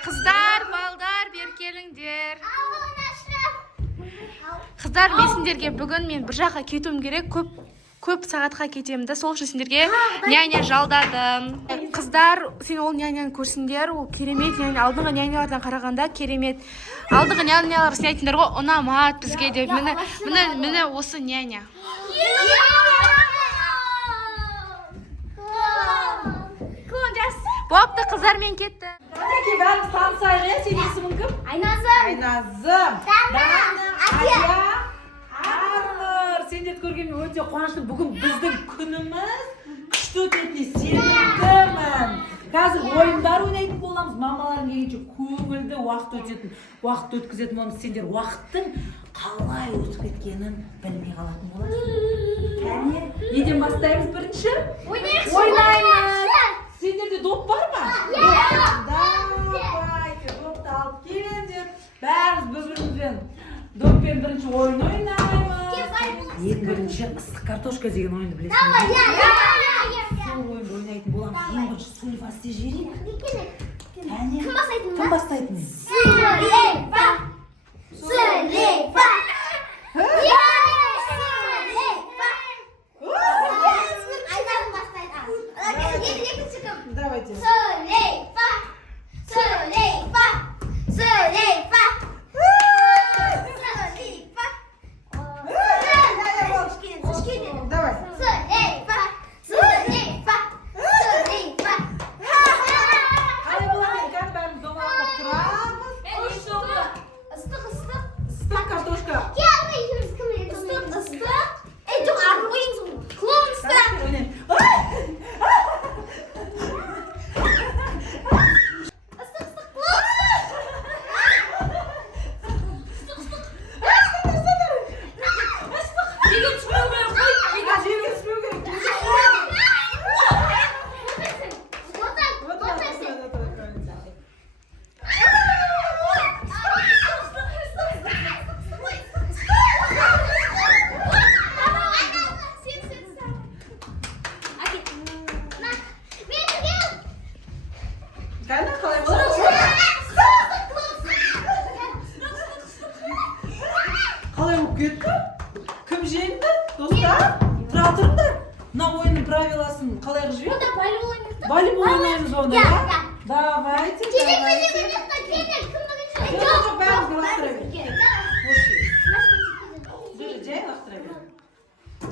Қыздар, балдар, бер келіңдер. Қыздар, мен сендерге бүгін мен бір жаққа кетуім керек, көп сағатқа кетемін да, сол үшін сендерге няня жалдадым. Қыздар, сен ол няняны көрсіңдер, ол керемет няня, алдыңғы нянялардан қарағанда керемет. Алдыңғы нянялар сен айтыңдар ғой, ұнамады бізге деп. Міне осы няня. Бопты, қыздар, мен кетті. Мінекей бәріміз танысайық, иә? Сенің есімің кім? Айназым. Дана, Арнұр. Сендерді көргеніме өте қуаныштымын. Бүгін біздің күніміз күшті өтетініне сенімдімін. Қазір ойындар ойнайтын боламыз. Мамаларың келгенше көңілді уақыт өткізетін боламыз. Сендер уақыттың қалай өтіп кеткенін білмей қалатын боласың. Кәне, неден бастаймыз бірінші? Ойнаймыз. Сендерде доп бар ма? Давайте, допты алып келіңдер. Бәріміз бір-бірімізбен доппен бірінші ойын ойнаймыз. Ең бірінші ыстық картошка деген ойынды білесіңдер. Сол ойынды ойнайтын боламыз. Ең бірінші сульфасты жіберейік. Кім бастайтын? Сулейфа. Давайте. Сулейфа. Давай. Қалай болады екен? Бәріміз домалап тұрамыз. Ыстық картошка. Қалай болады? Қалай болып кетті? Кім жеңді? Достар, тұра тұрыңдар. Мына ойынның правиласын қалай жіберді? Волейбол ойнаймыз онда, да? Давайте. Жоқ, бәріміз лақтыра берейік. Жай лақтыра берейік.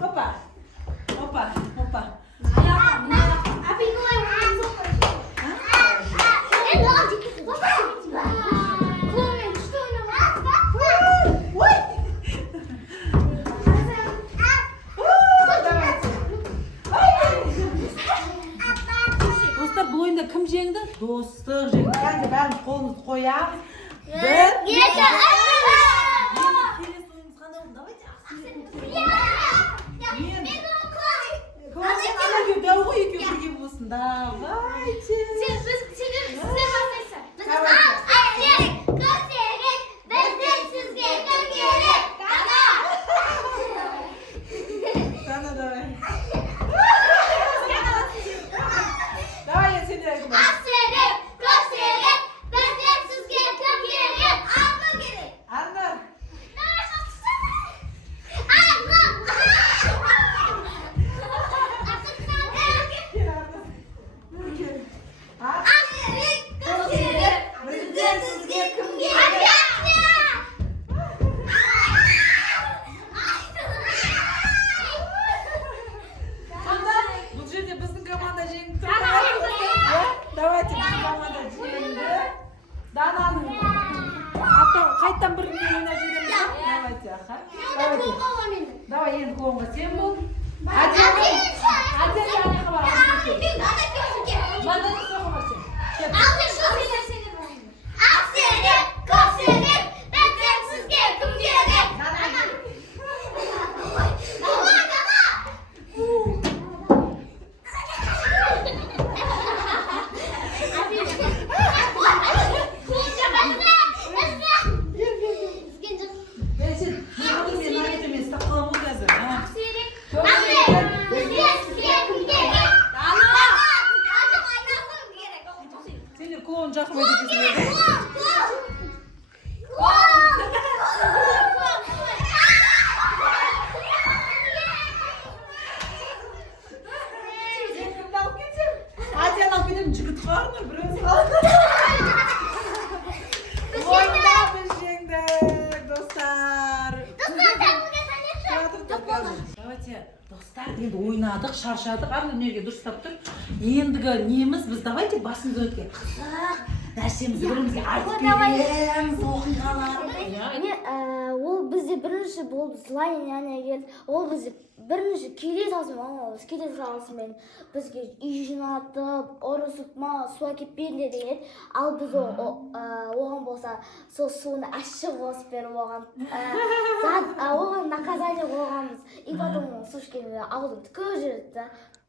Опа. Достар, бұл ойында кім жеңді? Достық жеңді. Кәнде бәріміз қолымызды қоямыз. Келесі ойымыз қандай болды? Давайте. Дәу ғой екеу бірге болсын. Давайте. Дана, давай. Давай, я сендер айтып бар. Арнұр. Бұл жерде біздің команда жеңді. Давайте, біздің команда жеңді. Дананың қайттан бірінен ойнап жібереміз. Давайте, аха. Давай, енді клоунға сен бол. Әден яғыға бар. Маданы соға бар сен. Азияны алып кетемін, жігіт қарны біреуі қалды. Ойында біз жеңдік, достар. Давайте, достар, енді ойнадық, шаршадық, арлы неге дұрыстап тұр. Ендігі неміз, біз давайте басымыз өткен. Қызық, нәрсемізді бірімізге айтып береміз, оқиғалар. Ол бізде бірінші болып злай няня келді. Ол бізде бірінші келе салысымен, келе салысымен бізге үй жинатып, ұрысып, су әкеп берді деген. Ал біз оған болса, сол суны ашық қосып беріп оған. Оған наказание қойғанбыз. И потом су ішкенде аузын түкіріп жіберді.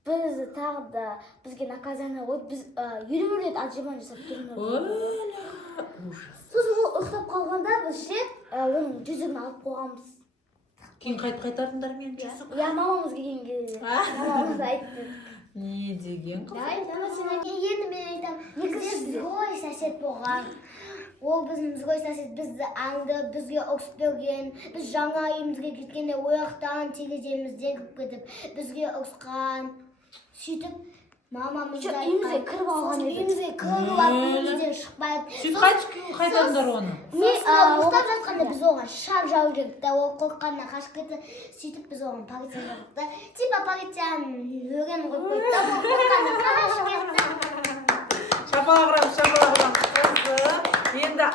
Бізді тағы да бізге наказание қойып, біз елу рет отжимание жасап тұрмыз. Сосын ол ұйықтап қалғанда біз ше оның жүзігін алып қойғанбыз. Кейін қайтардыңдар мен жүзік? Я мамамыз келген кезде. Мамамыз айтты. Не деген қыз? Енді мен айтам, бізде згой сосед болған. Ол біздің згой сосед бізді аңды, бізге өксіп берген. Біз жаңа үйімізге кеткенде ояқтан тереземізден кіріп кетіп, бізге өксіқан. Сөйтіп, мамамыз үйімізге кіріп алған еді. Үйімізге кіріп алып, үйімізден шықпайды. Сөйтіп қайтардыңдар оны? Ұйықтап жатқанда біз оған шап жауып жедік та, ол қорыққаннан қашып кетті. Сөйтіп біз оған полиция жақтық та. Типа полицияның өлген қойып қойды да, ол қорыққаннан қашып кетті. Шапалақ. Енді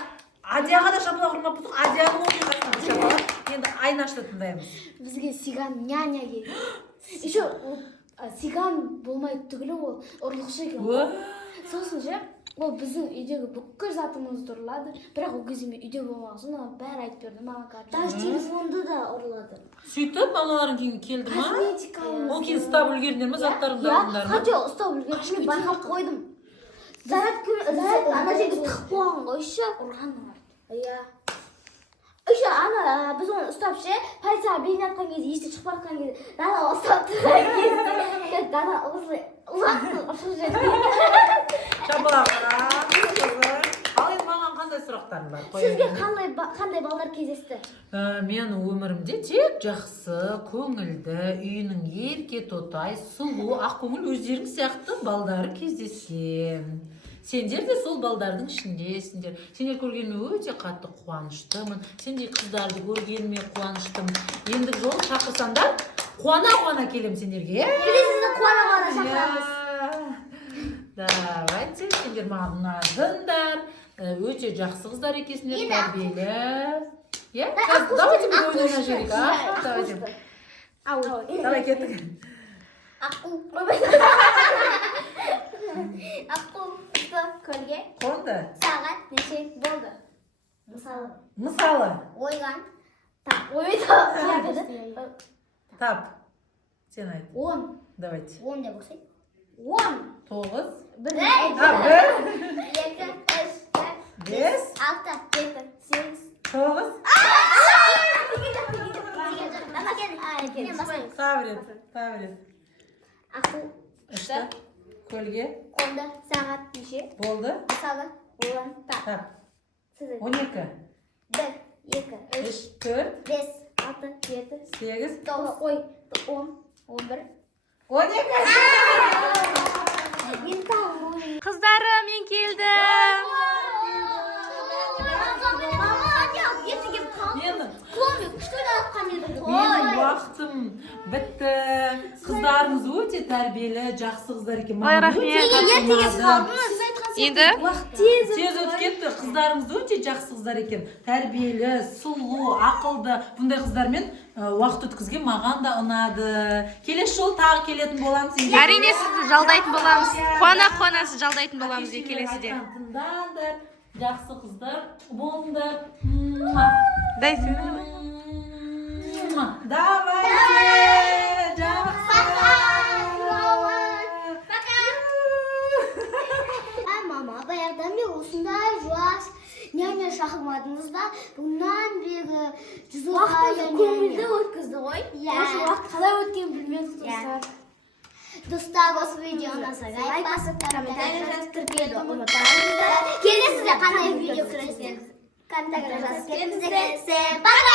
Азияға да шапалақ ұрмаппыз, Азияның оқиғасына шапалақ. Енді Айнашты тыңдаймыз. Бізге сиган няня келді. Еще сиган болмайды түгілі ол ұрлықшы екен. Сосын ше, ол біздің үйдегі бүкіл затымызды ұрлады. Бірақ ол кезде мен үйде болмаған соң бәрі айтып берді маған карточка. Даже телефонды да ұрлады. Сөйтіп, мамаларың кейін келді ма? Ол кейін ұстап үлгердіңдер ме, заттарыңды алдыңдар ма? Хотя ұстап үлгерді, мен байқап қойдым. Зарад ана жерге тықып қойған ғой, ше, ұрғаны бар. Иә. Еще ана біз оны ұстап ше, полицияға берген атқан кезде, есте шығып барқан кезде, дана ұстап тұрған кезде, дана ұзақтың ұшық жерде. Шапалаққа. Ал енді маған қандай сұрақтарың бар? Сізге қандай балдар кездесті? Мен өмірімде тек жақсы, көңілді, үйінің ерке тотай, сұлу, ақкөңіл өздерің сияқты балдары кездескен. Сендер де сол балдардың ішіндесіңдер. Сендер көргеніме өте қатты қуаныштымын. Сендей қыздарды көргеніме қуаныштым. Ендігі жол шақырсаңдар, қуана келем сендерге. Сізді қуана шақырамыз. Давайте, сендер маған ұнадыңдар. Өте жақсы қыздар екенсіңдер, тәрбиелі. Давайте біз ойнауына жүрейік. Давай кеттік. Аққу көлге Қонды? сағат неше болды? Мысалы? Ойған. Ойды. Тап. Сен айт. 10. Давайте. 10 деп оқсай. 10. 9. 1. 2, 3, 4, 5. 6, 7, 8. 9. Табірет. Аққу көлге қонды сағат неше болды? мысалы ойған. Тап. Сіз 12. 1, 2, 3, 4. 5, 6, 7, 8. 9, ой, 10, 11. 12. Қыздарым, мен келдім. Менің уақытым бітті. Қыздарыңыз өте тәрбиелі, жақсы қыздар екен. Енді тез өтіп кетті. Қыздарыңыз өте жақсы қыздар екен. Тәрбиелі, сұлу, ақылды. Бұндай қыздармен уақыт өткізген маған да ұнады. Келесі жол тағы келетін боламыз. әрине сізді жалдайтын боламыз. Қуана сізді жалдайтын боламыз келесіде. Тыңдаңдар, жақсы қыздар болыңдар. Дай сөйле. Давайте! Жақсы! Мама, баяғыдан бері осындай жуас няня шақырмадыңыз ба? Бұнан бері Уақытымызды көңілді өткізді ғой. Осы уақыт қалай өткенін білмедік достар. Достар, осы видеоны лайк басып, комментарий жазып тіркелуді ұмытпаңыздар. Келесіде қандай видео көресіздер? Комментарий жазып кетіңіздер. Пока!